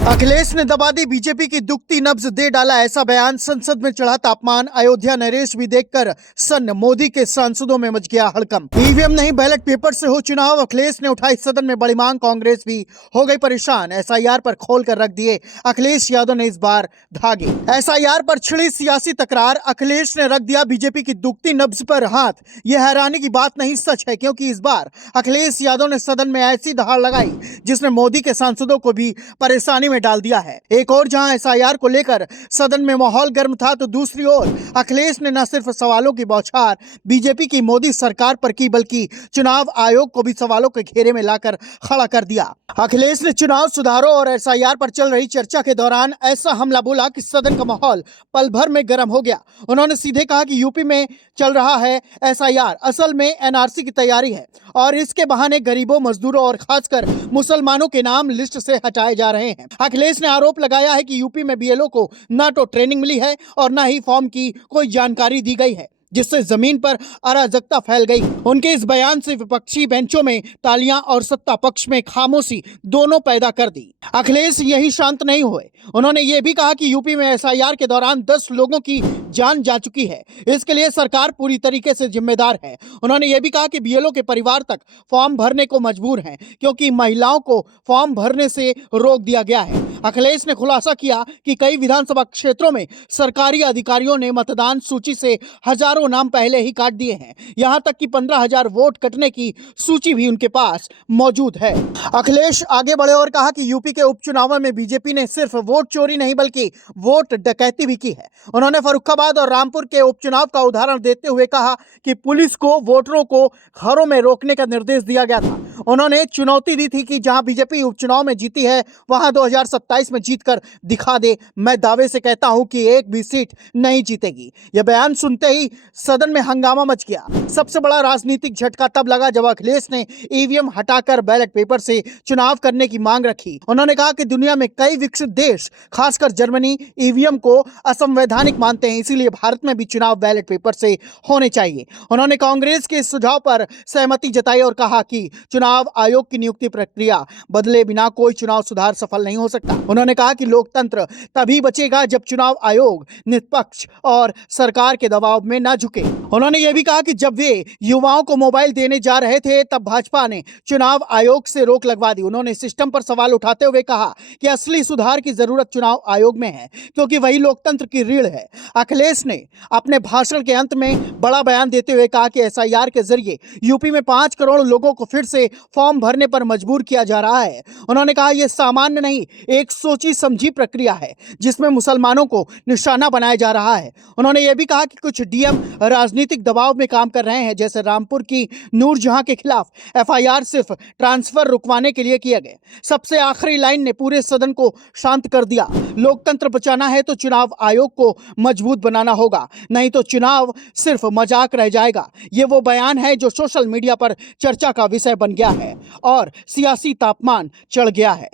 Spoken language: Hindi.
अखिलेश ने दबा दी बीजेपी की दुखती नब्ज, दे डाला ऐसा बयान। संसद में चढ़ा तापमान, अयोध्या नरेश भी देखकर सन्न, मोदी के सांसदों में मच गया हड़कंप। ईवीएम नहीं बैलेट पेपर से हो चुनाव, अखिलेश ने उठाई सदन में बड़ी मांग, कांग्रेस भी हो गई परेशान। एसआईआर पर खोल कर रख दिए अखिलेश यादव ने इस बार धागे। एसआईआर पर छिड़ी सियासी तकरार, अखिलेश ने रख दिया बीजेपी की दुखती नब्ज पर हाथ। यह हैरानी की बात नहीं, सच है, क्योंकि इस बार अखिलेश यादव ने सदन में ऐसी दहाड़ लगाई जिसने मोदी के सांसदों को भी परेशानी में डाल दिया है। एक और जहां एसआईआर को लेकर सदन में माहौल गर्म था, तो दूसरी ओर अखिलेश ने न सिर्फ सवालों की बौछार बीजेपी की मोदी सरकार पर की, बल्कि चुनाव आयोग को भी सवालों के घेरे में लाकर खड़ा कर दिया। अखिलेश ने चुनाव सुधारों और एसआईआर पर चल रही चर्चा के दौरान ऐसा हमला बोला कि सदन का माहौल पल भर में गर्म हो गया। उन्होंने सीधे कहा कि यूपी में चल रहा है एसआईआर, असल में एनआरसी की तैयारी है और इसके बहाने गरीबों, मजदूरों और खासकर मुसलमानों के नाम लिस्ट से हटाए जा रहे हैं। अखिलेश ने आरोप लगाया है कि यूपी में बीएलओ को न तो ट्रेनिंग मिली है और न ही फॉर्म की कोई जानकारी दी गई है, जिससे जमीन पर अराजकता फैल गई। उनके इस बयान से विपक्षी बेंचों में तालियां और सत्ता पक्ष में खामोशी दोनों पैदा कर दी। अखिलेश यही शांत नहीं हुए, उन्होंने ये भी कहा कि यूपी में एसआईआर के दौरान 10 लोगों की जान जा चुकी है, इसके लिए सरकार पूरी तरीके से जिम्मेदार है। उन्होंने ये भी कहा कि बीएलओ के परिवार तक फॉर्म भरने को मजबूर हैं, क्योंकि महिलाओं को फॉर्म भरने से रोक दिया गया है। अखिलेश ने खुलासा किया कि कई विधानसभा क्षेत्रों में सरकारी अधिकारियों ने मतदान सूची से हजारों नाम पहले ही काट दिए हैं, यहां तक कि 15,000 वोट कटने की सूची भी उनके पास मौजूद है। अखिलेश आगे बढ़े और कहा कि यूपी के उपचुनावों में बीजेपी ने सिर्फ वोट चोरी नहीं बल्कि वोट डकैती भी की है। उन्होंने फर्रुखाबाद और रामपुर के उपचुनाव का उदाहरण देते हुए कहा कि पुलिस को वोटरों को घरों में रोकने का निर्देश दिया गया था। उन्होंने चुनौती दी थी कि जहां बीजेपी उपचुनाव में जीती है वहां 2027 में जीतकर दिखा दे। मैं दावे से कहता हूं कि एक भी सीट नहीं जीतेगी। यह बयान सुनते ही सदन में हंगामा मच गया। सबसे बड़ा राजनीतिक झटका तब लगा जब अखिलेश ने ईवीएम हटाकर बैलेट पेपर से चुनाव करने की मांग रखी। उन्होंने कहा कि दुनिया में कई विकसित देश, खासकर जर्मनी, ईवीएम को असंवैधानिक मानते हैं, इसीलिए भारत में भी चुनाव बैलेट पेपर से होने चाहिए। उन्होंने कांग्रेस के इस सुझाव पर सहमति जताई और कहा कि चुनाव आयोग की नियुक्ति प्रक्रिया बदले बिना कोई चुनाव सुधार सफल नहीं हो सकता। उन्होंने कहा कि लोकतंत्र तभी बचेगा जब चुनाव आयोग निष्पक्ष और सरकार के दबाव में न झुके। उन्होंने यह भी कहा कि जब वे युवाओं को मोबाइल देने जा रहे थे तब भाजपा ने चुनाव आयोग से रोक लगवा दी। उन्होंने सिस्टम पर सवाल उठाते हुए कहा कि असली सुधार की जरूरत चुनाव आयोग में है, क्योंकि वही लोकतंत्र की रीढ़ है। अखिलेश ने अपने भाषण के अंत में बड़ा बयान देते हुए कहा कि एसआईआर के जरिए यूपी में 5 करोड़ लोगों को फिर से फॉर्म भरने पर मजबूर किया जा रहा है। उन्होंने कहा यह सामान्य नहीं, एक सोची समझी प्रक्रिया है जिसमें मुसलमानों को निशाना बनाया जा रहा है। उन्होंने यह भी कहा कि कुछ डीएम राजनीतिक दबाव में काम कर रहे हैं, जैसे रामपुर की नूरजहां के खिलाफ एफआईआर सिर्फ ट्रांसफर रुकवाने के लिए किया गया। सबसे आखिरी लाइन ने पूरे सदन को शांत कर दिया। लोकतंत्र बचाना है तो चुनाव आयोग को मजबूत बनाना होगा, नहीं तो चुनाव सिर्फ मजाक रह जाएगा। ये वो बयान है जो सोशल मीडिया पर चर्चा का विषय बन गया है और सियासी तापमान चढ़ गया है।